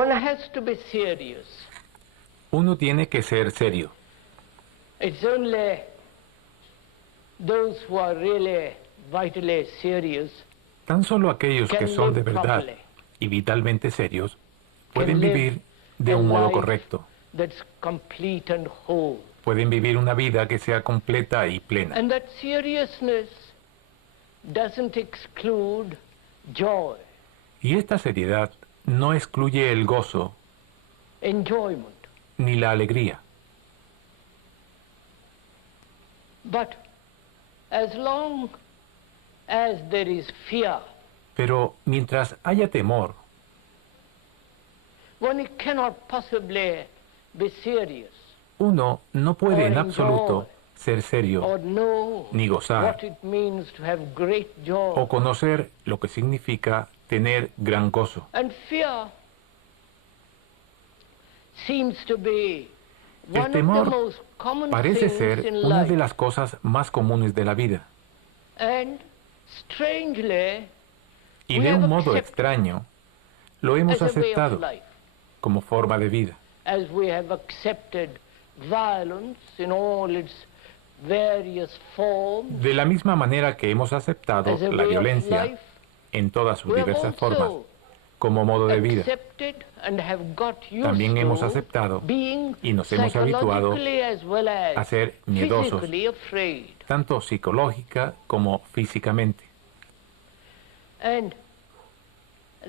One has to be serious. Uno tiene que ser serio. It's only those who are really vitally serious Tan solo aquellos que can son de live verdad properly, y vitalmente serios pueden can live vivir de a un modo life correcto. that's complete and whole. Pueden vivir una vida que sea completa y plena. And that seriousness doesn't exclude joy, Y esta seriedad no excluye el gozo enjoyment. ni la alegría. But as long as there is fear, Pero mientras haya temor, one cannot possibly be serious uno no puede en or absoluto ser serio or know ni gozar what it means to have great joy. o conocer lo que significa tener gran gozo. And fear seems to be El one of temor the most common parece things ser in una de life. las cosas más comunes de la vida. And strangely, Y we de have un modo accepted extraño, lo hemos as a way of aceptado life, como forma de vida. as we have accepted violence in all its various forms, De la misma manera que hemos aceptado as a la way of violencia life, en todas sus we have diversas formas also como modo de vida. accepted and have got used También hemos to aceptado being y nos hemos habituado psychologically as well as a ser miedosos, physically afraid. tanto psicológica como físicamente. And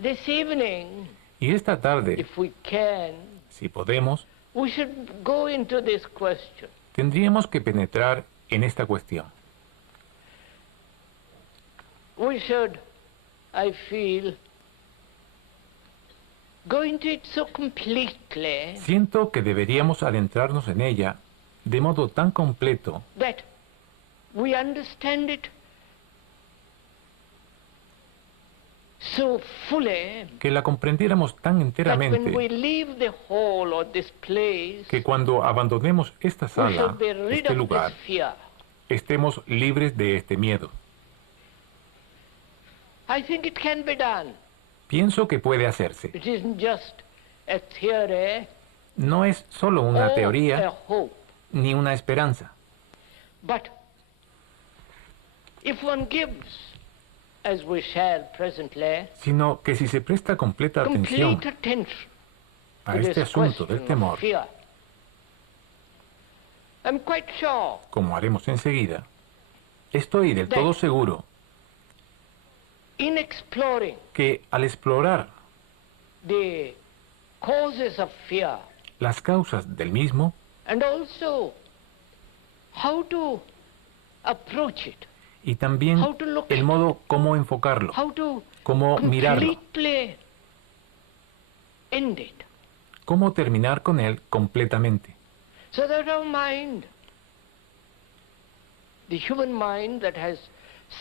this evening, Y esta tarde, if we can, si podemos, we should go into this question. tendríamos que penetrar en esta cuestión. We should, I feel, go into it so completely Siento que deberíamos adentrarnos en ella de modo tan completo that we understand it so fully que la comprendiéramos tan that when we enteramente leave the hall or this place, que cuando abandonemos esta we shall sala, be rid este of lugar, this fear. estemos libres de este miedo. I think it can be done. Pienso que puede hacerse. It isn't just a theory No es solo una or a teoría hope, ni una esperanza, but if one gives, as we shall presently, sino que si se presta completa atención complete attention a to este this asunto del question temor, of fear, I'm quite sure como haremos enseguida, estoy del todo seguro in exploring que al explorar the causes of fear las causas del mismo and also how to approach it, y también how to look el at modo cómo enfocarlo, how to cómo mirarlo, completely end it, cómo terminar con él completamente, so that our mind, the human mind that has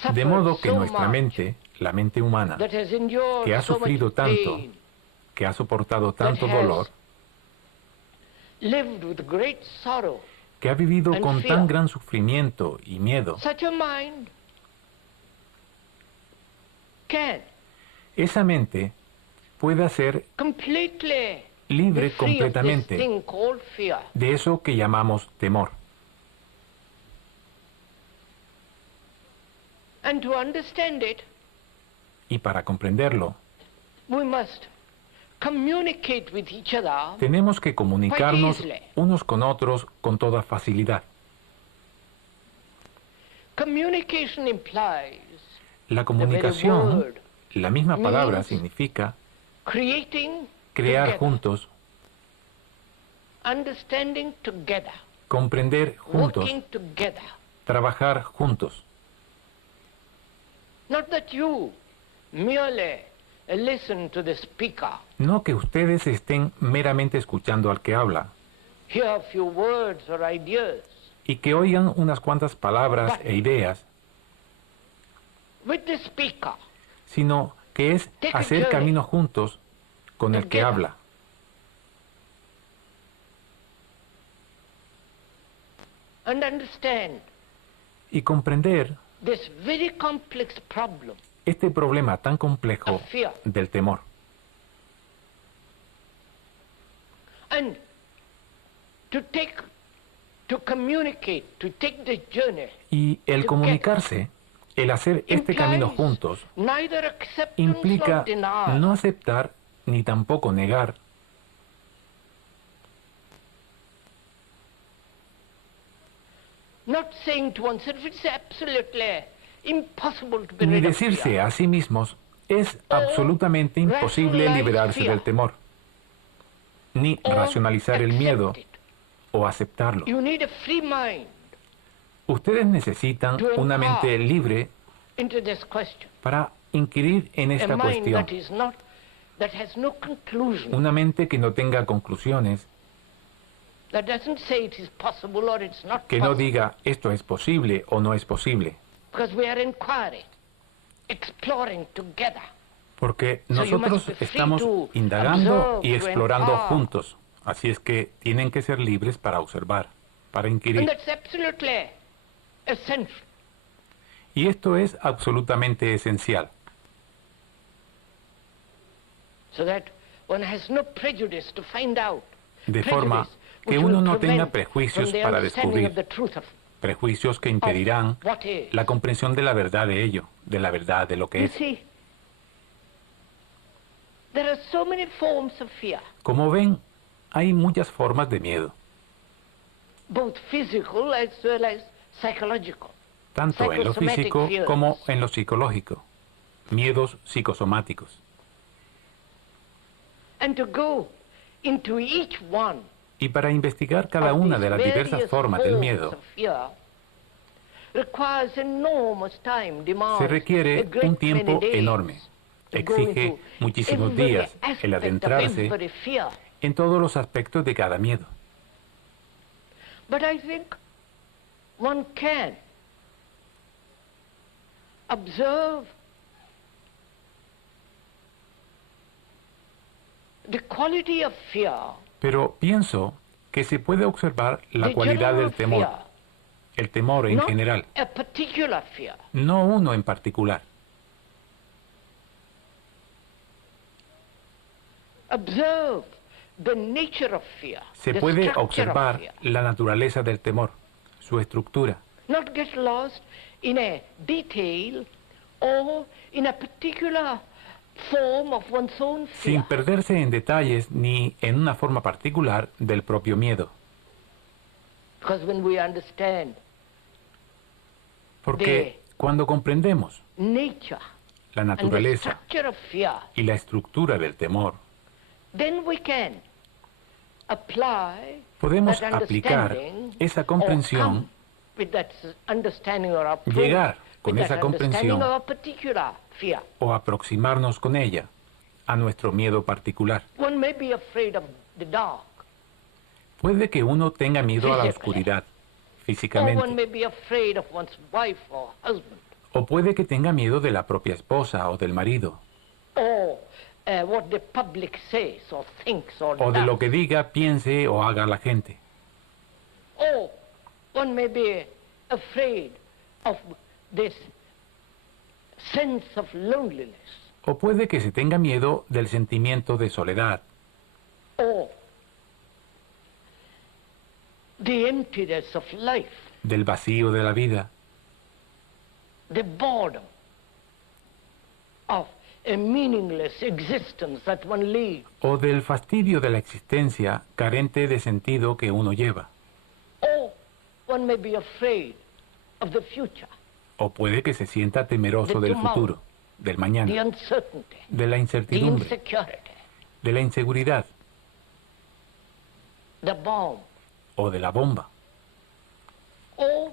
suffered de modo que so nuestra much, mente, la mente humana, that has endured que ha so much sufrido tanto, pain, que ha soportado tanto has dolor, lived with great sorrow, que ha vivido and con fear. tan gran sufrimiento y miedo, such a mind can esa mente pueda ser completely be libre free of this completamente thing called fear. de eso que llamamos temor. And to understand it, Y para comprenderlo, we must communicate with each other tenemos que comunicarnos Quite easily. unos con otros con toda facilidad. Communication implies La the very comunicación, word, la misma palabra, means significa creating crear together, juntos, understanding together, comprender juntos, working together. trabajar juntos. Not that you merely listen to the speaker, No que ustedes estén meramente escuchando al que habla hear a few words or ideas. y que oigan unas cuantas palabras e ideas, With the speaker, sino que es Take a hacer journey. camino juntos con el que Together. habla. and understand Y comprender this very complex problem este problema tan complejo of fear. del temor. And to communicate, to take this journey, Y el comunicarse, el hacer este camino implies juntos, neither acceptance implica nor denial. no aceptar ni tampoco negar, Not saying to oneself it's absolutely impossible to be ni rid of decirse fear. a sí mismos es absolutamente imposible liberarse del temor, ni Or racionalizar el miedo accept it. o aceptarlo. You need a free mind Ustedes necesitan una mente libre into this question. para inquirir en A esta mind cuestión, that has no conclusion, una mente que no tenga conclusiones, that doesn't say it is possible or it's not que no possible. diga esto es posible o no es posible, Because we are inquiring, exploring together. porque So you nosotros must be free estamos to indagando observe, y to explorando inquire. juntos, así es que tienen que ser libres para observar, para And inquirir. that's absolutely essential. Y esto es absolutamente esencial, So that one has no prejudice to find out. de forma Prejudice que which uno will no tenga prevent prejuicios from the para understanding of descubrir, the truth of prejuicios que impedirán what is. la comprensión de la verdad de ello, de la verdad de lo que You es. see, there are so many forms of fear, Como ven, hay muchas formas de miedo, both physical as well as psychological. tanto en lo físico como en lo psicológico, miedos psicosomáticos. And to go into each one Y para investigar cada of una these de las diversas various formas del forms miedo, of fear requires enormous time, demands se a requiere great un tiempo many days enorme. to go Exige into muchísimos every días el aspect of adentrarse every fear. en todos los aspectos de cada miedo. But I think one can observe the quality of fear, Pero pienso que se puede observar la the cualidad general del temor, fear, el temor en not general, a particular fear. no uno en particular. Observe the nature of fear, Se the puede structure of observar fear. la naturaleza del temor, su estructura, Not get lost in a detail or in a particular form of one's own fear. sin perderse en detalles ni en una forma particular del propio miedo. Because when we understand Porque cuando comprendemos nature la and the naturaleza structure of fear, y la estructura del temor, then we can apply podemos that aplicar understanding esa or comprensión, come with that understanding or approach llegar con with esa that understanding comprensión of a particular fear. o aproximarnos con ella a nuestro miedo particular. One may be afraid of the dark, Puede que uno tenga miedo a la Physically. oscuridad, or one físicamente, may be afraid of one's wife or husband, o puede que tenga miedo de la propia esposa o del marido, or what the public says or thinks or o de does. lo que diga, piense o haga la gente. Or one may be afraid of this sense of loneliness, O puede que se tenga miedo del sentimiento de soledad, or the emptiness of life, del vacío de la vida, the boredom of a meaningless existence that one leads. o del fastidio de la existencia carente de sentido que uno lleva. Or one may be afraid of the future, O puede que se sienta temeroso del futuro, del the mañana, uncertainty, de la the incertidumbre, insecurity, de la inseguridad the bomb. o de la bomba. Or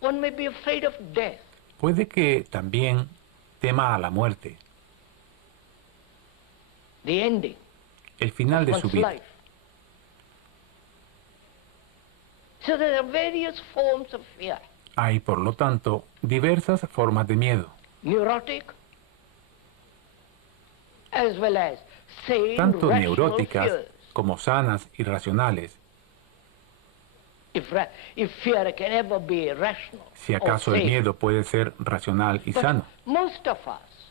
one may be afraid of death, Puede que también tema a la muerte, the ending el final de of su one's vida. life. So there are various forms of fear. Hay, por lo tanto, diversas formas de miedo, Neurotic, as well as sane, tanto rational neuróticas fears. como sanas y racionales, If fear can ever be rational si or acaso el sane. miedo puede ser racional y But sano. most of us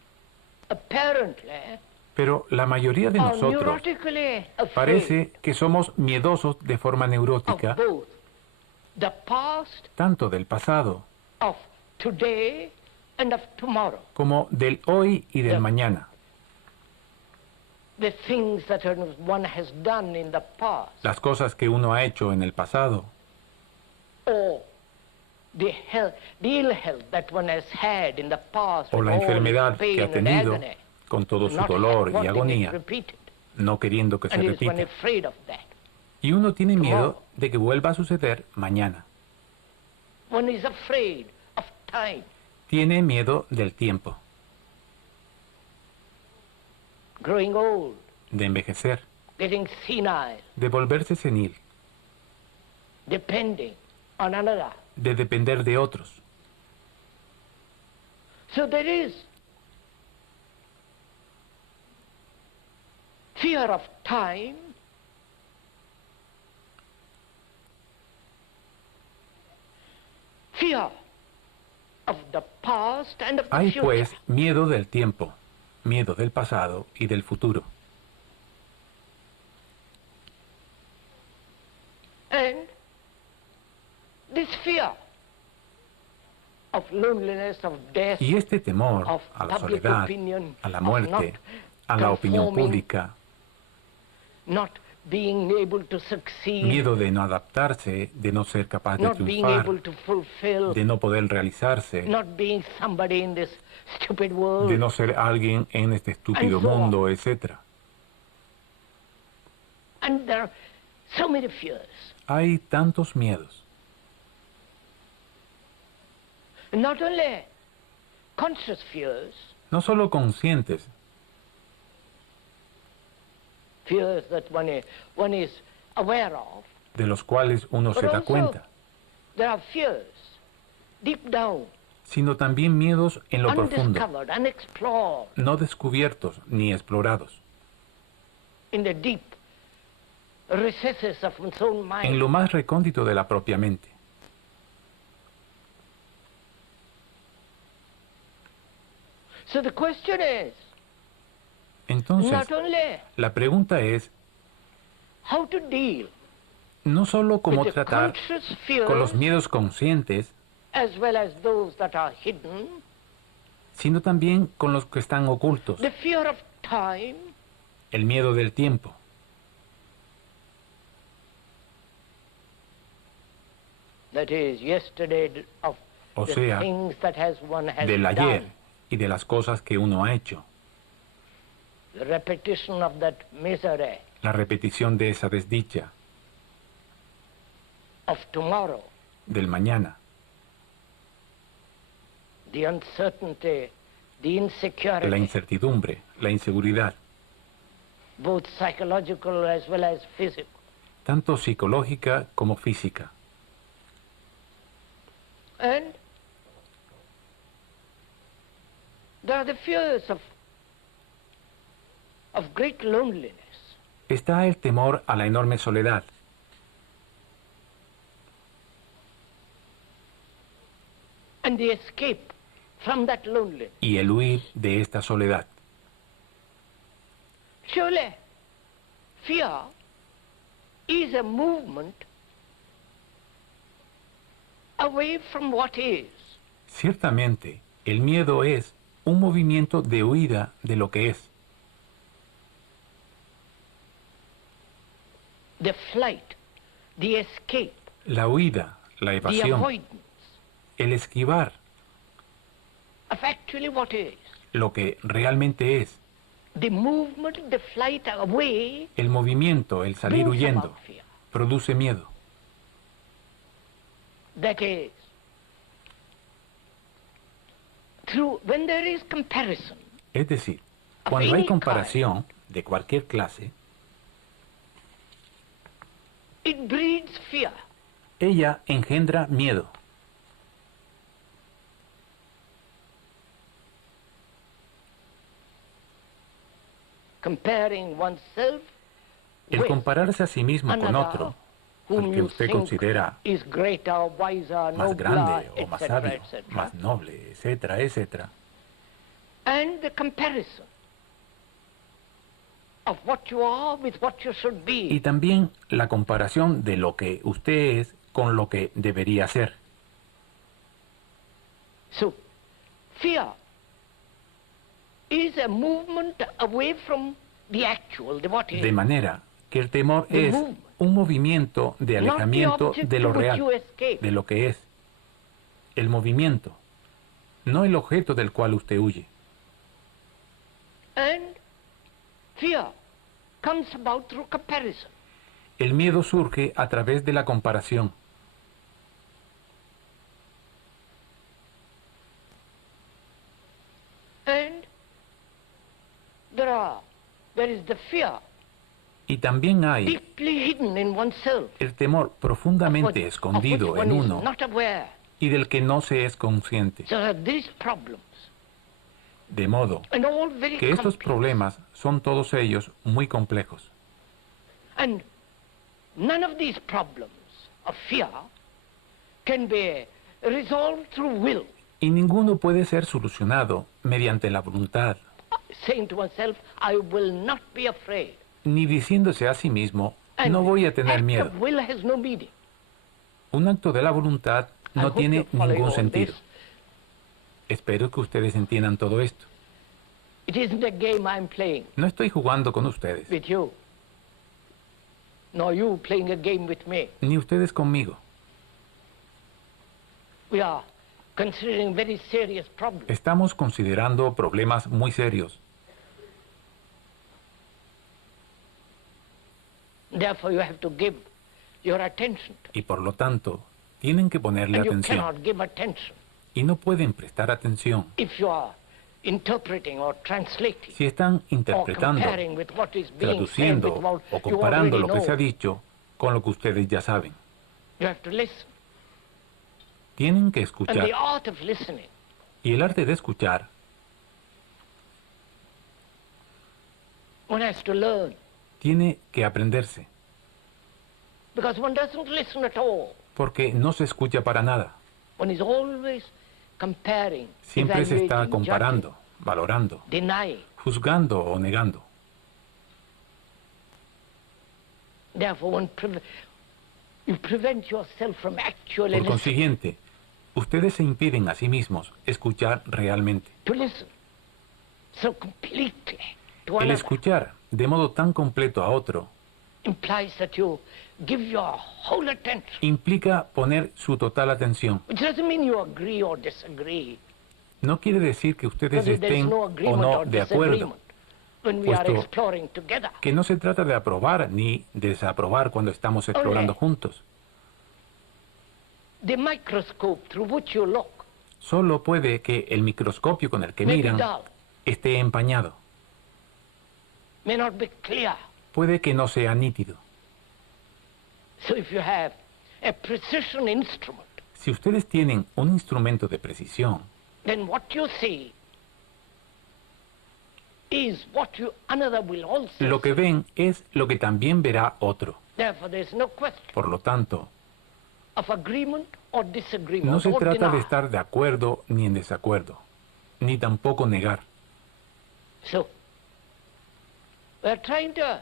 apparently Pero la mayoría de are nosotros neurotically afraid parece que somos miedosos de forma of neurótica, both the past, tanto del pasado of today, and of tomorrow. como del hoy y del The- mañana. The things that one has done in the past, Las cosas que uno ha hecho en el pasado, or the ill health that one has had in the past, o with la all its enfermedad pain que ha and tenido, agony, con todo su not dolor y wanting it agonía, repeated, no queriendo que se and is one repita. afraid of that. Y uno tiene miedo Tomorrow. de que vuelva a suceder mañana. One is afraid of time, Tiene miedo del tiempo, growing old, de envejecer, getting senile, de volverse senil, depending on another. de depender de otros. So there is fear of time, fear of the past and of the Hay future. pues miedo del tiempo, miedo del pasado y del futuro. And this fear of loneliness, of death, Y este temor of a la public soledad, opinion, a la of muerte, not a la opinión conforming, pública, not being able to succeed, miedo de no adaptarse, de no ser capaz de not being able triunfar, to fulfill, de no poder realizarse, not being somebody in this stupid world. de no ser alguien en este estúpido And so on. mundo, etc. And there are so many fears. Hay tantos miedos, Not only conscious fears, no solo conscientes, fears that one is aware of, de los cuales uno but se da also cuenta, there are fears deep down, sino también miedos en lo profundo, undiscovered, unexplored, no descubiertos ni explorados, in the deep recesses of one's own mind. en lo más recóndito de la propia mente. So the question is Entonces, not only la pregunta es how to deal no solo cómo with the tratar conscious fears con los miedos conscientes, as well as those that are hidden, sino también con los que están ocultos, the fear of time, el miedo del tiempo, that is yesterday, of o the sea, things that one has del ayer done, y de las cosas que uno ha hecho, the repetition of that misery, la repetición de esa desdicha, of tomorrow, del mañana, the uncertainty, the la insecurity, incertidumbre, la inseguridad, both psychological as well as physical. tanto psicológica como física. And there are the fears of great loneliness. Está el temor a la enorme soledad, And the escape from that loneliness. y el huir de esta soledad. Surely, fear is a movement away from what is. Ciertamente, el miedo es un movimiento de huida de lo que es, The flight, the escape, la huida, la the evasión, avoidance el esquivar of actually what is. lo que realmente es, The movement, the flight away el movimiento, el salir brings huyendo, about fear. produce miedo. That is, when there is comparison, Es decir, cuando hay comparación de cualquier clase, it breeds fear. ella engendra miedo. Comparing oneself El with compararse a sí mismo con another otro, whom al que you usted think considera is greater, wiser, más nobler, grande o más etc., sabio, etc. más noble, etcétera, etcétera. And the comparison of what you are with what you should be. Y también la comparación de lo que usted es con lo que debería ser. So, fear is a movement away from the actual, the what is. De manera que el temor The es movement. un movimiento de Not the alejamiento object de lo to which real, you escape. de lo que es. El movimiento, no el objeto del cual usted huye. And fear comes about through comparison. El miedo surge a través de la comparación. And there is the fear Y también hay deeply hidden in oneself, el temor profundamente escondido of which en one is uno not aware. y del que no se es consciente. So that these problems, De modo and all very que estos complex, problemas son todos ellos muy complejos. and none of these problems of fear can be resolved through will, Y ninguno puede ser solucionado mediante la voluntad, saying to oneself, I will not be afraid. ni diciéndose a sí mismo, And no voy a tener act miedo. of will has no meaning. Un acto de la voluntad I no hope tiene you're following ningún all sentido. this. Espero que ustedes entiendan todo esto. It isn't a game I'm playing No estoy jugando con ustedes, with you, nor you playing a game with me. ni ustedes conmigo. We are considering very serious problems. Estamos considerando problemas muy serios. Therefore, you have to give your attention to Y por lo tanto, tienen que ponerle and you atención. cannot give attention Y no pueden prestar atención if you are interpreting or translating si están or interpretando, comparing with what is being said traduciendo with what o you comparando already lo que se ha know. dicho con lo que ustedes ya saben. You have to listen. Tienen que And escuchar. the art of listening Y el arte de escuchar, one has to learn, tiene que aprenderse, because one doesn't listen at all. porque no se escucha para nada. One is always comparing, Siempre se está evaluating, comparando, valorando, judging, denying. juzgando o negando. Therefore, you prevent yourself from actually Por consiguiente, ustedes se impiden a sí mismos escuchar realmente. to listen so completely to El another escuchar de modo tan completo a otro implies that you give your whole attention, implica poner su total atención. which doesn't mean you agree or disagree. No quiere decir que ustedes Because there is estén no o agreement no or de acuerdo, disagreement when we are puesto exploring together. que no se trata de aprobar ni desaprobar cuando estamos explorando juntos. The microscope through which you look Solo puede que el microscopio con el que may be miran dull, esté empañado. may not be clear. Puede que no sea nítido. So if you have a precision instrument, Si ustedes tienen un instrumento de precisión, then what you see is what another will also lo que see. ven es lo que también verá otro. Therefore, there's no question Por lo tanto, of agreement or disagreement no se or trata de denial. estar de acuerdo ni en desacuerdo, ni tampoco negar. So, we're trying to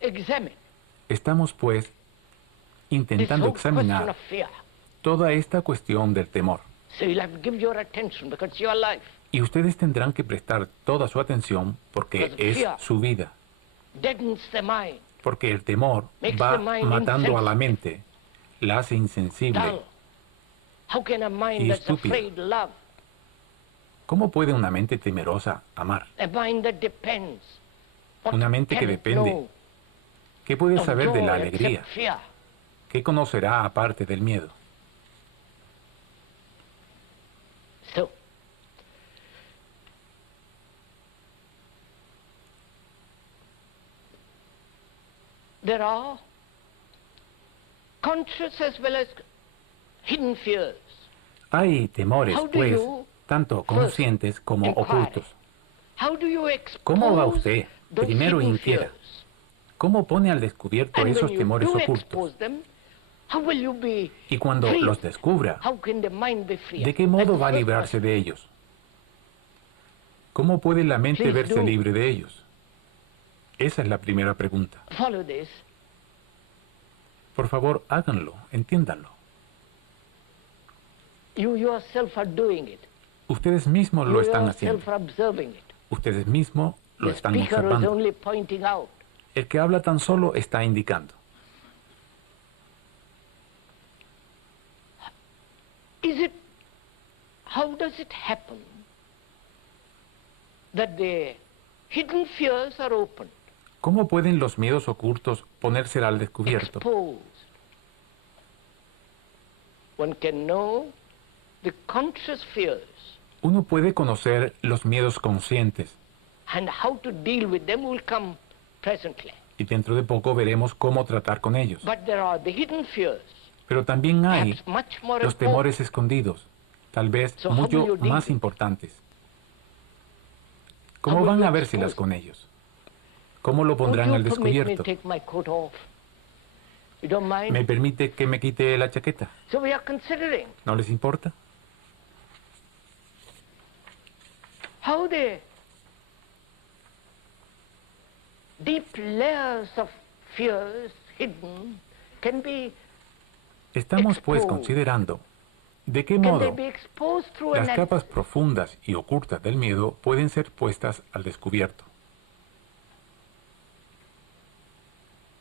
examine Estamos, pues, this intentando whole question examinar of fear. toda esta cuestión del temor. So you'll have to give your attention because it's your life. Y ustedes tendrán que prestar toda su atención porque Because es fear su vida. deadens the mind, Porque el temor makes va the mind matando a la insensitive, mente, la hace insensible. dull. How can a mind Y that's estúpida. afraid love? ¿Cómo puede una mente temerosa amar? A mind that depends. What Una mente que can it depende. know ¿Qué puede of saber de la joy alegría? except fear? ¿Qué conocerá aparte del miedo? So, there are conscious as well as hidden fears. Hay temores, How do pues, you tanto conscientes como inquire? ocultos. How do you expose ¿Cómo va usted? those Primero hidden inquiera. fears? ¿Cómo pone al descubierto And esos when you temores do ocultos? expose them, how will you be Y cuando free? los descubra, How can the mind be free? ¿de qué That's modo the va a first librarse question. de ellos? ¿Cómo puede la mente Please verse do. libre de ellos? Esa es la primera pregunta. Follow this. Por favor, háganlo, entiéndanlo. You yourself are doing it. Ustedes mismos lo You están haciendo. yourself are observing it. Ustedes mismos lo The están speaker is observando. only pointing out. El que habla tan solo está indicando. How does it happen that the hidden fears are opened, ¿Cómo pueden los miedos ocultos ponerse al descubierto? exposed? One can know the conscious fears Uno puede conocer los miedos conscientes and how to deal with them will come presently. y dentro de poco veremos cómo tratar con ellos. But there are the hidden fears, Pero también hay perhaps much more los important. temores escondidos, tal vez So how will mucho you deal más with it? importantes. How ¿Cómo will van you a vérselas expose con ellos? ¿Cómo lo pondrán Would al you permit me descubierto? take my coat off? You don't mind? ¿Me permite que me quite la chaqueta? So we are considering ¿No les importa? how the deep layers of fears hidden can be, Estamos pues Exposed. considerando de qué can they modo be exposed through las analysis. capas profundas y ocultas del miedo pueden ser puestas al descubierto.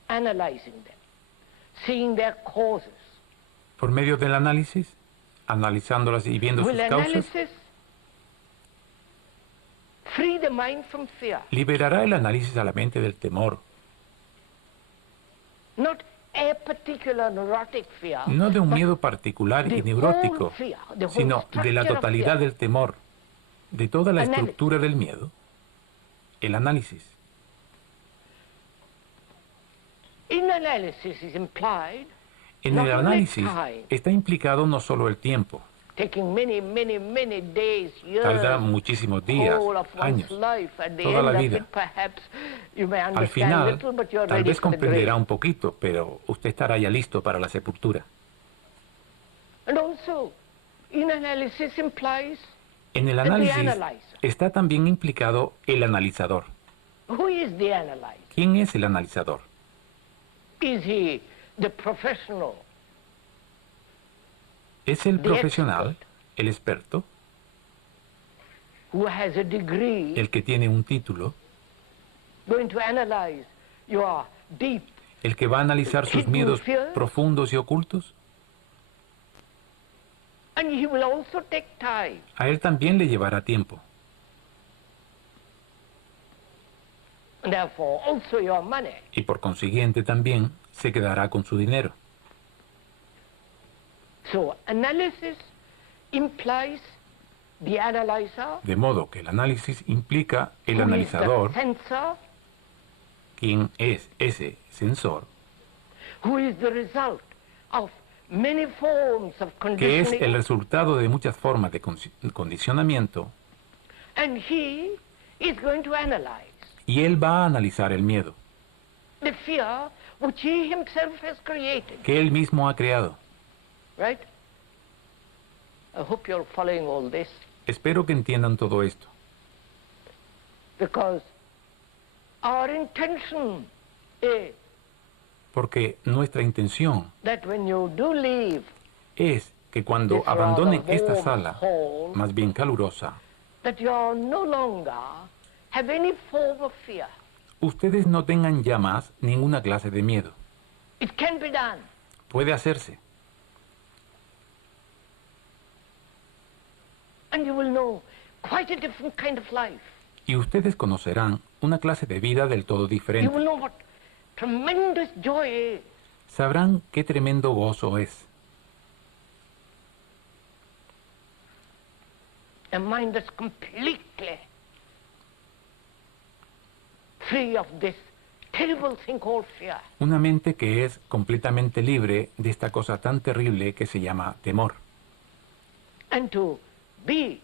Analyzing them, seeing their causes. Por medio del análisis, analizándolas y viendo sus Will causas, analysis free the mind from fear? liberará el análisis a la mente del temor, Not a particular neurotic fear, no de un but miedo particular the y neurótico, whole fear, the whole sino de la structure of totalidad fear. del temor, de toda la Análisis. estructura del miedo. El análisis. In analysis is implied En not el only análisis time, está implicado no solo el tiempo, taking many days, years, tarda muchísimos días, whole of one's años, life. At the toda end la of vida. it, perhaps you may Al understand final, little, but you're tal ready vez for the comprenderá grave. un poquito, pero usted estará ya listo para la sepultura. And also, in analysis implies En el the análisis analyzer. está también implicado el analizador. Who is the analyzer? ¿Quién es el analizador? Is he the professional, ¿Es el The profesional, expert. el experto, who has a degree, el que tiene un título, going to analyze your deep? el que va a analizar sus Hidden miedos fears. profundos y ocultos? And he will also take time. A él también le llevará tiempo. And therefore, also your money. Y por consiguiente también se quedará con su dinero. So analysis implies the analyzer, De modo que el análisis implica el who is analizador, the sensor, quien es ese sensor, who is the result of many forms of que es conditioning, el resultado de muchas formas de condicionamiento, and he is going to analyze y él va a analizar el miedo, the fear which he himself has created. que él mismo ha creado. Right? I hope you're following all this, Espero que entiendan todo esto, because our intention is porque nuestra intención that when you do leave es que cuando this abandonen rather esta warm sala, hall, más bien calurosa, that you no longer have any form of fear. ustedes no tengan ya más ninguna clase de miedo. It can be done. Puede hacerse. And you will know quite a different kind of life. Y ustedes conocerán una clase de vida del todo You diferente. will know what tremendous joy is. Sabrán qué tremendo gozo es. A mind that's completely free of this terrible thing called fear. Una mente que es completamente libre de esta cosa tan terrible que se llama temor. And to be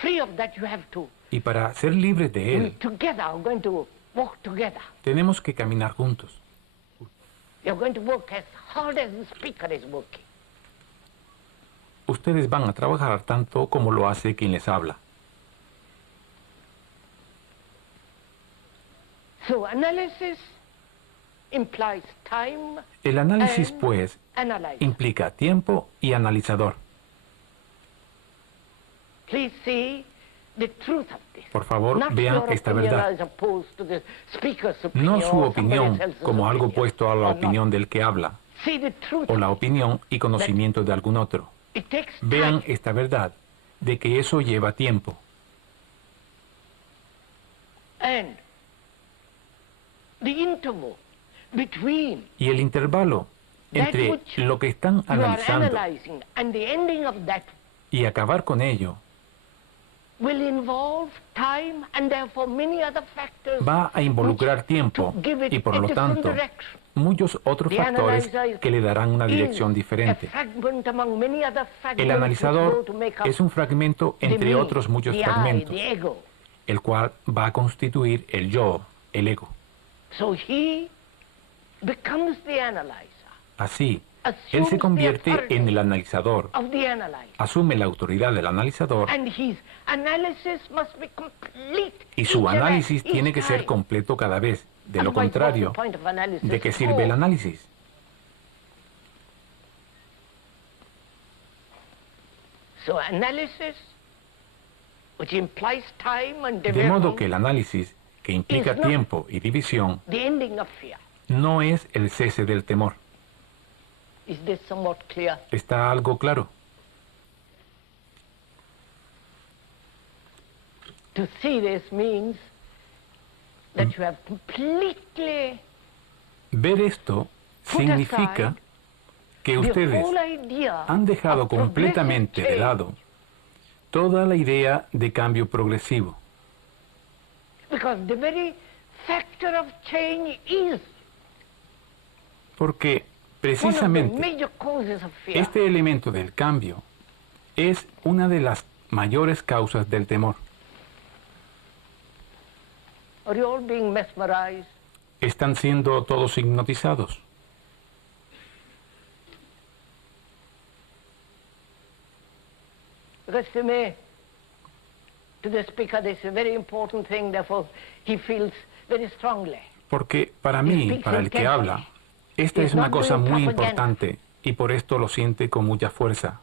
free of that, you have to, Y para ser libres de él, together, are going to walk together. tenemos que caminar juntos. You're going to work as hard as the speaker is working. Ustedes van a trabajar tanto como lo hace quien les habla. So analysis implies time El análisis, and pues, analyzer. implica tiempo y analizador. Please see the truth of this. Por favor, Not vean your esta opinion verdad. as opposed to the speaker's No opinion su or opinión somebody else's como algo opinion, opuesto a la or not. opinión del que habla, See the truth o la of it. opinión y conocimiento de algún otro. It takes Vean time. esta verdad, de que eso lleva tiempo. And the interval between Y el intervalo that entre which lo que están you are analizando analyzing and the ending of that y acabar con ello will involve time and therefore many other factors va a involucrar which tiempo to give it y por a lo different tanto direction. muchos otros The factores analyzer que le darán una is dirección a diferente. fragment among many other fragments El which analizador go to make up es un fragmento the entre me, otros muchos the I, fragmentos, the ego. el cual va a constituir el yo, el ego. So he becomes the analyzer, Así, él assumes se the convierte authority en el analizador, of the analyzer. asume la autoridad del analizador And his analysis must be complete. y su each and análisis each tiene que ser time. completo cada vez. De lo Otherwise, what's the contrario, point of analysis ¿de qué at sirve el all? análisis? So analysis, which implies time and De modo division, que el análisis, que implica is not tiempo y división, the ending of fear. no es el cese del temor. Is this somewhat clear? ¿Está algo claro? To see this means that you have completely Ver esto put significa aside que the ustedes whole idea han dejado of progressive completamente de change. lado toda la idea de cambio progresivo, Because the very factor of change is porque one of the precisamente major causes of fear. este elemento del cambio es una de las mayores causas del temor. Are you all being mesmerized? Están siendo todos hipnotizados. Because to the speaker, this is a very important thing, therefore he feels very strongly. Porque para mí, para el que habla, esta es una cosa muy importante y por esto lo siente con mucha fuerza.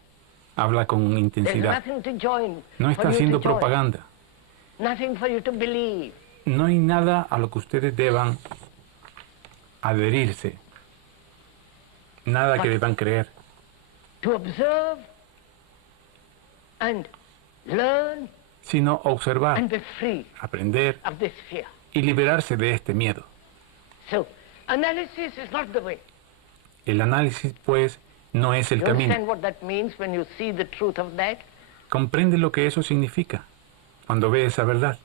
Habla con There's intensidad. nothing to join, No for está you haciendo to join. propaganda. Nothing for you to believe. No hay nada a lo que ustedes deban adherirse. Nada que deban creer. To observe and learn Sino observar, and be free aprender of this fear. y liberarse de este miedo. So, analysis is not the way. El análisis, pues, no es el You camino. understand what that means when you see the truth of that? ¿Comprende lo que eso significa cuando ve esa verdad?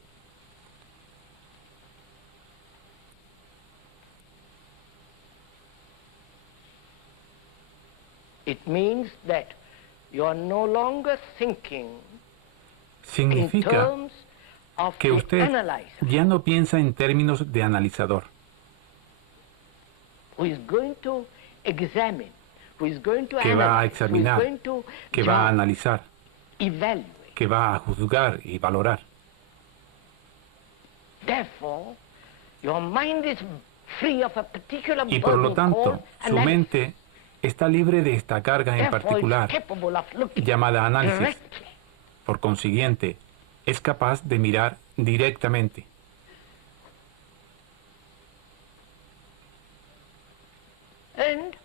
It means that you are no longer thinking in Significa terms of que the usted analyzer ya no piensa en términos de analizador, who is going to examine, who is going to que va a analyze, who is examinar, going to que va a judge, analizar, evaluate. que va a juzgar y valorar. Therefore, your mind is free of a particular Y por lo burden tanto, called su analysis. mente está libre de esta carga en Therefore, it's particular, capable of looking llamada análisis. directly. Por consiguiente, es capaz de mirar directamente. And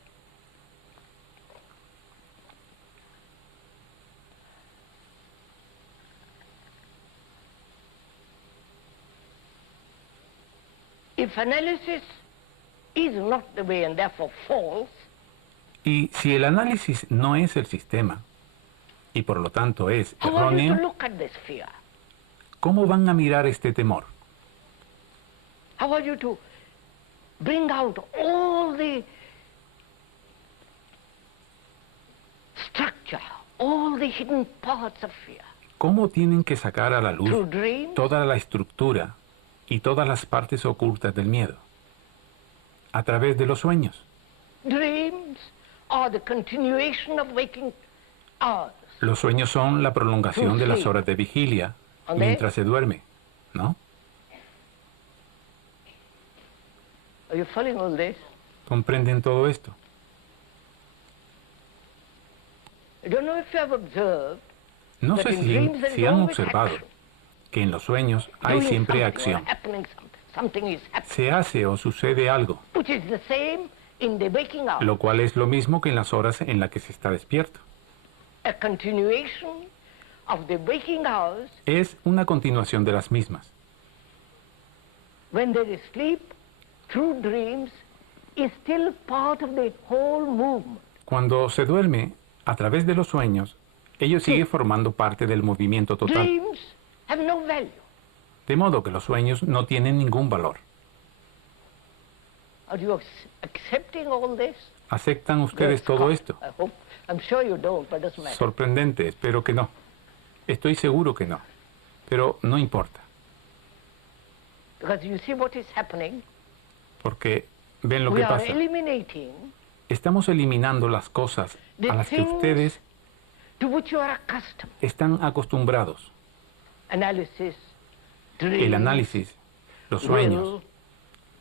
if analysis is not the way and therefore false, Y si el análisis no es el sistema, y por lo tanto es how are you to erróneo, look at this fear? ¿cómo van a mirar este temor? How are you to bring out all the structure, all the hidden parts of fear? ¿Cómo tienen que sacar a la Through luz dreams, toda la estructura y todas las partes ocultas del miedo? A través de los sueños. dreams are the continuation of waking hours. Los sueños son la prolongación de las horas de vigilia ¿Dónde? mientras se duerme, ¿no? Are you following all this? ¿Comprenden todo esto? I don't know if you have observed No that sé in dreams there si is han always observado action. que en los sueños hay Doing siempre something or acción. happening something. Something is happening, Se hace o sucede algo, which is the same in the waking hour. lo cual es lo mismo que en las horas en las que se está despierto. A continuation of the waking hours Es una continuación de las mismas. when there is sleep through dreams is still part of the whole movement. Cuando se duerme, a través de los sueños, ello sigue formando parte del movimiento total. Dreams have no value. De modo que los sueños no tienen ningún valor. Are you accepting all this? ¿Aceptan ustedes todo esto? I hope. I'm sure you don't, but it doesn't matter. Sorprendente, espero que no. Estoy seguro que no. Pero no importa, Because you see what is happening. porque ven lo We que are pasa. eliminating Estamos eliminando las cosas a las que ustedes to which you are accustomed. están acostumbrados. Analysis, El dreams, análisis, los sueños, will,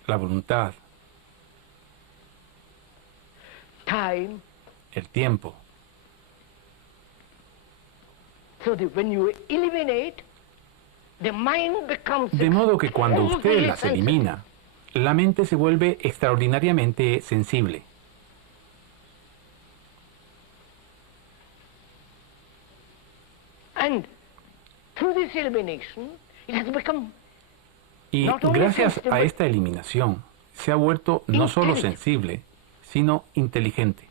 la voluntad, time. el tiempo. So that when you eliminate, the mind becomes De modo que cuando usted extraordinarily las sensitive. elimina, la mente se vuelve extraordinariamente sensible. And through this elimination, it has become Y Not only gracias sensitive, a esta eliminación, se ha vuelto no solo Intelligent. sensible, sino inteligente.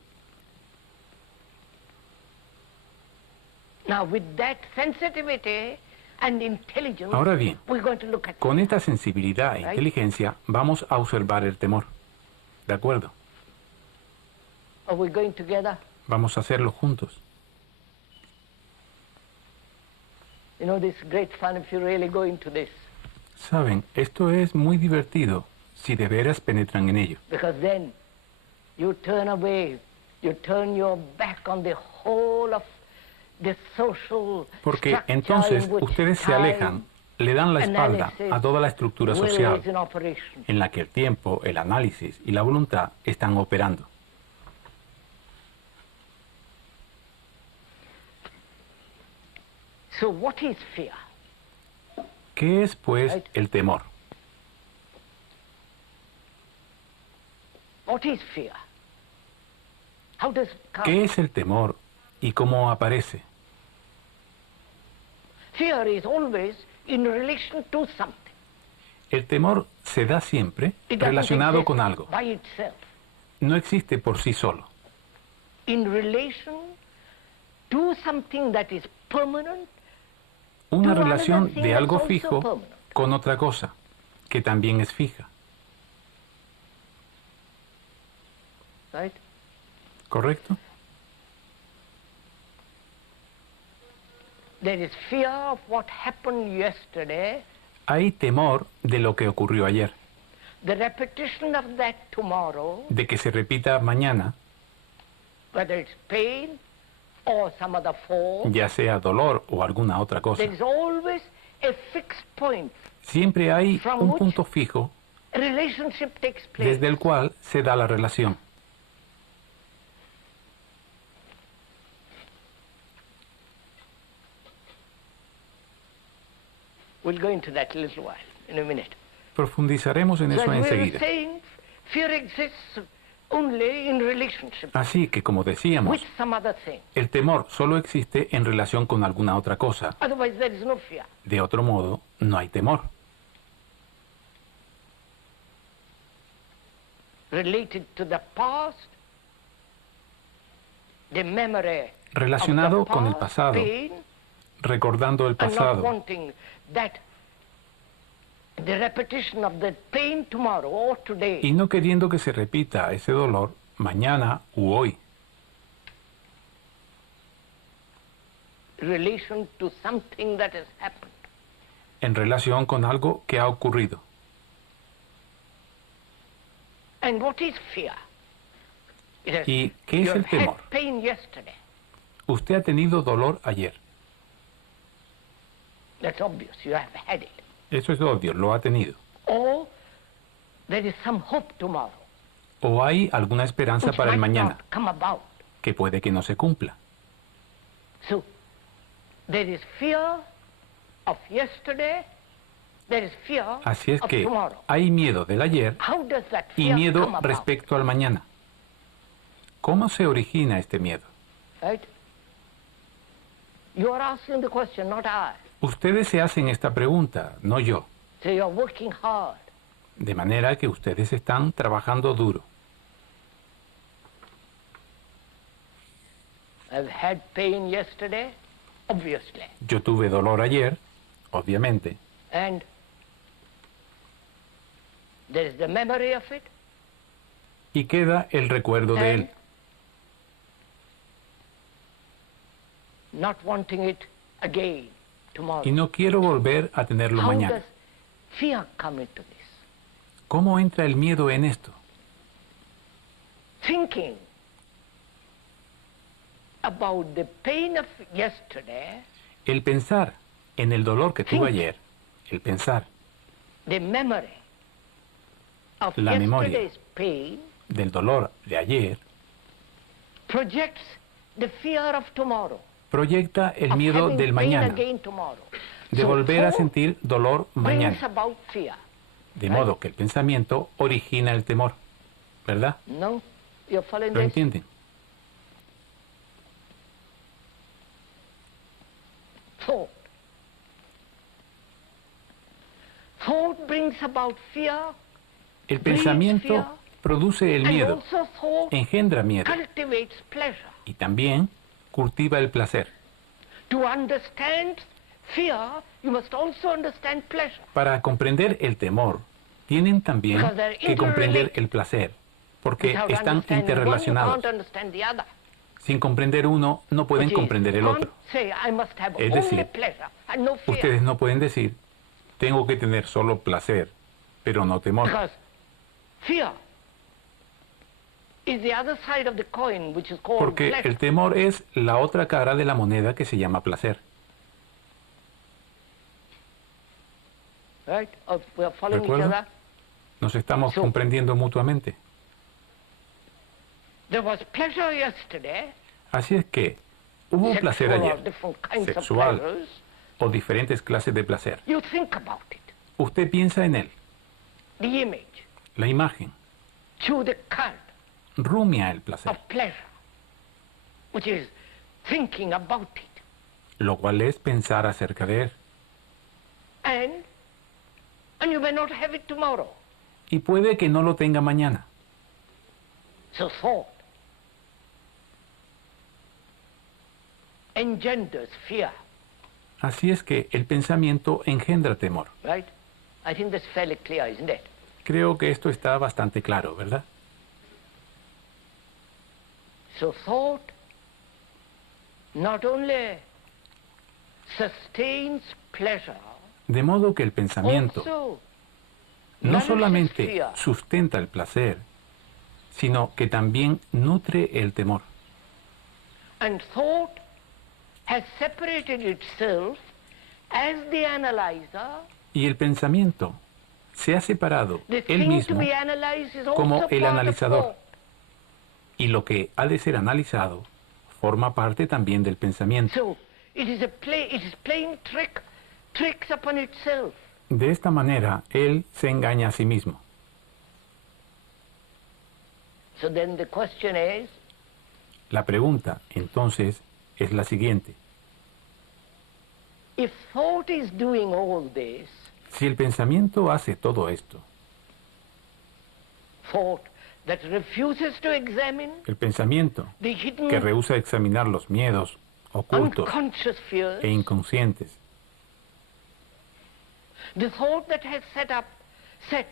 now with that sensitivity and intelligence. Ahora bien, we're going to look at con esta sensibilidad e inteligencia vamos a observar el temor. ¿De acuerdo? Are we going together? Vamos a hacerlo juntos. You know, this is great fun if you really go into this, Saben, esto es muy divertido si de veras penetran en ello. because then you turn away, you turn your back on the whole of the social Porque structure entonces in which ustedes se time, alejan, le dan la espalda analysis, a toda la estructura will social is in operation. en la que el tiempo, el análisis y la voluntad están operando. So what is fear? ¿Qué es, pues, el temor? What is fear? How does it come? ¿Qué es el temor y cómo aparece? Fear is always in relation to something. El temor se da siempre It doesn't relacionado exist con algo. by itself. No existe por sí solo. In relation to something that is permanent. Una To relación another thing de algo that's also fijo permanent. con otra cosa, que también es fija. Right? ¿Correcto? There is fear of what happened yesterday, Hay temor de lo que ocurrió ayer, the repetition of that tomorrow, de que se repita mañana, whether it's pain or some other form. ya sea dolor o alguna otra cosa. There is always a fixed point. Siempre hay From un which punto fijo a relationship takes place. desde el cual se da la relación. We'll go into that a little while, in a minute. Profundizaremos en So eso as we were enseguida. saying, fear exists only in relationship Así que, como decíamos, with some other thing. el temor solo existe en relación con alguna otra cosa. Otherwise there is no fear. De otro modo, no hay temor. Related to the past, the memory Relacionado of the con el past pasado, pain, recordando el and not pasado wanting that the repetition of the pain tomorrow or today. y no queriendo que se repita ese dolor mañana u hoy, Relation to something that has happened. en relación con algo que ha ocurrido. And what is fear? It has, ¿Y qué es you el have had temor? pain yesterday. Usted ha tenido dolor ayer. That's obvious. You have had it. Eso es obvio, lo ha tenido. Or there is some hope tomorrow, o hay alguna esperanza which para el might mañana, not come about. que puede que no se cumpla. So, there is fear of yesterday, there is fear Así es of que tomorrow. hay miedo del ayer How does that y fear miedo come about? respecto al mañana. ¿Cómo se origina este miedo? Right? You are asking the question, not I. Ustedes se hacen esta pregunta, no yo. So you are working hard. De manera que ustedes están trabajando duro. I've had pain yesterday, obviously. Yo tuve dolor ayer, obviamente, And there is the memory of it. y queda el recuerdo de él, Not wanting it again tomorrow. y no quiero volver a tenerlo How mañana. does fear come into this? ¿Cómo entra el miedo en esto? Thinking about the pain of yesterday, El pensar en el dolor que tuve Sí. ayer, el pensar the memory of La memoria. yesterday's pain del dolor de ayer, projects the fear of tomorrow. proyecta el of miedo having del pain mañana, again tomorrow. de So volver a thought sentir dolor brings mañana. about fear. De modo que el pensamiento origina el temor. ¿Verdad? No? You're following ¿Lo this? entienden? Thought. Thought brings about fear, El pensamiento produce el and miedo, also thought engendra miedo cultivates pleasure. y también cultiva el placer. To understand fear, you must also understand pleasure. Para comprender el temor, tienen también Because they're que comprender interrelated. el placer, porque Without están understanding one, you interrelacionados. can't understand the other. Sin comprender uno, no pueden Which is, comprender el you can't otro. say, I must have Es only decir, pleasure and no fear. Ustedes no pueden decir, tengo que tener solo placer, pero no temor. Because fear is the other side of the coin, which is called Porque pleasure. el temor es la otra cara de la moneda que se llama placer. Right? We are following each ¿Recuerdo? other. Nos estamos So- comprendiendo mutuamente. There was pleasure yesterday. Así es que hubo placer sexual or ayer, different kinds of sexual pleasures. o diferentes clases de placer. You think about it. Usted piensa en él, The image. la imagen, Chew the cud rumia el placer, of pleasure, which is thinking about it. lo cual es pensar acerca de él. And you may not have it tomorrow. Y puede que no lo tenga mañana. So thought engenders fear, Así es que el pensamiento engendra temor. right? I think that's fairly clear, isn't it? Creo que esto está bastante claro, ¿verdad? So thought not only sustains pleasure, De modo que el pensamiento also no nourishes solamente fear. sustenta el placer, sino que también nutre el temor. And thought has separated itself as the analyzer. Y el pensamiento se ha separado The él thing to mismo be analyzed is como also el part of analizador. thought. Y lo que ha de ser analizado forma parte también del pensamiento. So it is playing tricks upon itself. De esta manera, él se engaña a sí mismo. So then the question is, La pregunta, entonces, es la siguiente. if thought is doing all this, Si el pensamiento hace todo esto, thought that refuses to examine el pensamiento the hidden que rehúsa examinar los miedos ocultos unconscious fears, e inconscientes, the thought that has set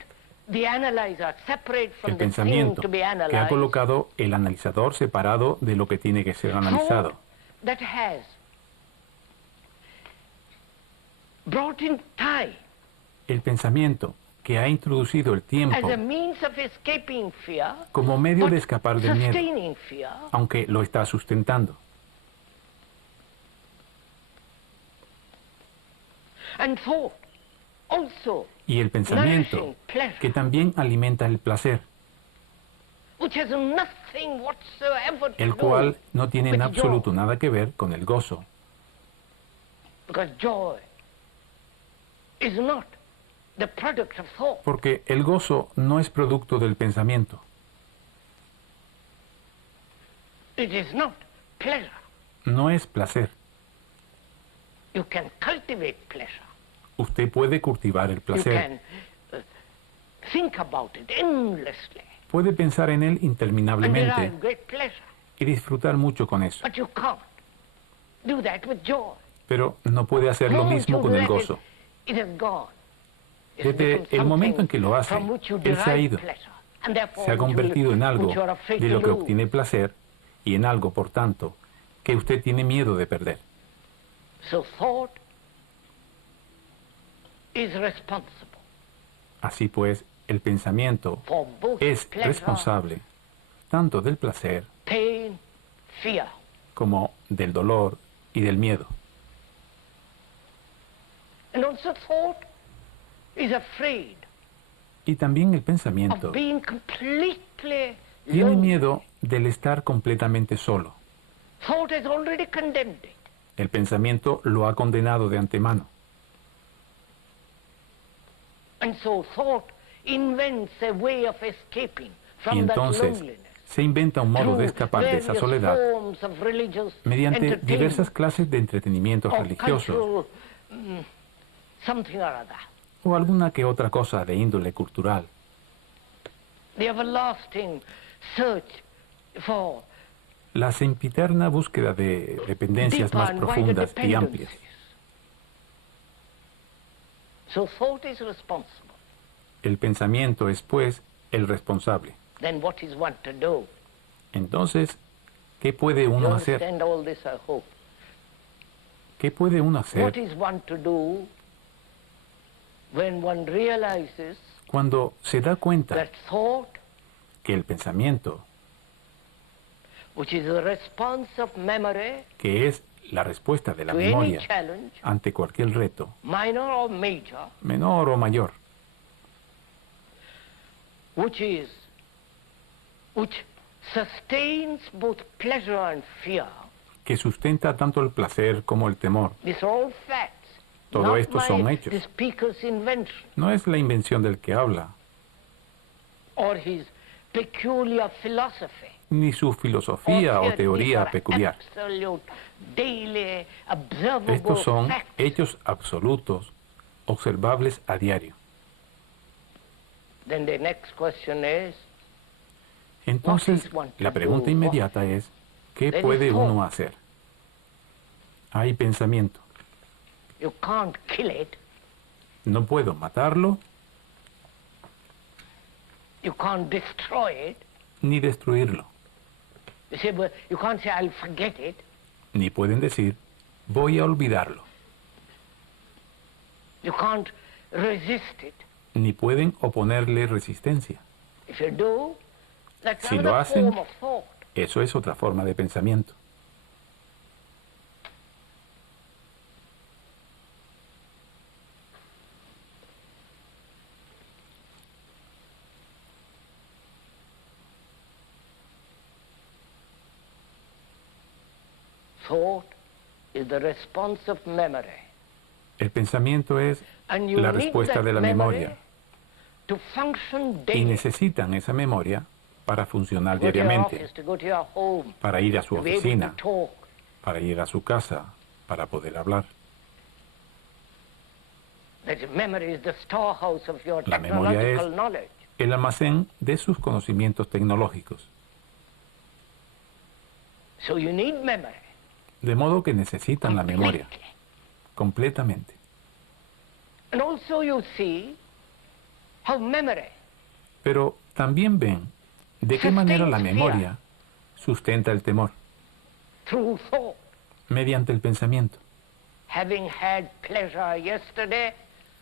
the analyzer separate from el the thing pensamiento to be que ha analyzed, colocado el analizador separado de lo que tiene que ser analizado, thought that has brought in time el pensamiento que ha introducido el tiempo as a means of escaping fear, como medio but de escapar del miedo, sustaining fear, aunque lo está sustentando. and thought Y el pensamiento, que también alimenta el placer, el cual no tiene en absoluto nada que ver con el gozo. Porque el gozo no es producto del pensamiento. No es placer. Usted puede cultivar el placer. Puede pensar en él interminablemente y disfrutar mucho con eso. Pero no puede hacer lo mismo con el gozo. Desde el momento en que lo hace, él se ha ido. Se ha convertido en algo de lo que obtiene placer y en algo, por tanto, que usted tiene miedo de perder. Así pues, el pensamiento es responsable tanto del placer como del dolor y del miedo. Y también el pensamiento tiene miedo del estar completamente solo. El pensamiento lo ha condenado de antemano. Y entonces se inventa un modo de escapar de esa soledad mediante diversas clases de entretenimientos religiosos o alguna que otra cosa de índole cultural. La sempiterna búsqueda de dependencias más profundas y amplias. El pensamiento es, pues, el responsable. Entonces, ¿qué puede uno hacer? ¿Qué puede uno hacer cuando se da cuenta que el pensamiento, que es la respuesta de la memoria ante cualquier reto, menor o mayor, que sustenta tanto el placer como el temor? Todo esto son hechos. No es la invención del que habla, ni su filosofía o teoría peculiar. Estos son hechos absolutos, observables a diario. Entonces, la pregunta inmediata es, ¿qué puede uno hacer? Hay pensamiento. No puedo matarlo, ni destruirlo. Ni pueden decir, voy a olvidarlo. Ni pueden oponerle resistencia. Si lo hacen, eso es otra forma de pensamiento. El pensamiento es la respuesta de la memoria. Y necesitan esa memoria para funcionar diariamente, para ir a su oficina, para ir a su casa, para poder hablar. La memoria es el almacén de sus conocimientos tecnológicos. De modo que necesitan la memoria, completamente. Pero también ven de qué manera la memoria sustenta el temor, mediante el pensamiento.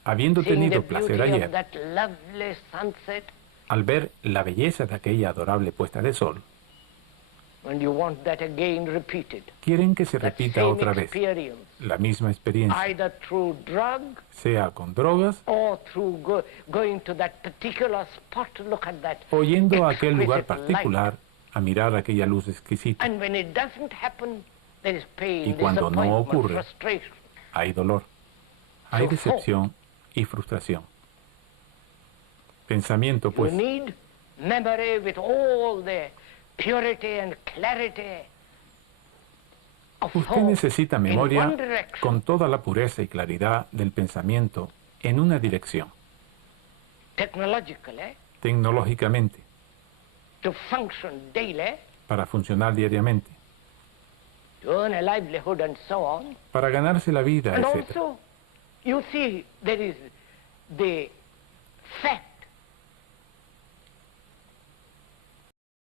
Habiendo tenido placer ayer, al ver la belleza de aquella adorable puesta de sol, Quieren que se repita otra vez la misma experiencia, sea con drogas o yendo a aquel lugar particular a mirar aquella luz exquisita. Y cuando no ocurre, hay dolor, hay decepción y frustración. Pensamiento, pues. Usted necesita memoria con toda la pureza y claridad del pensamiento en una dirección. Tecnológicamente. Para funcionar diariamente. Para ganarse la vida, etc.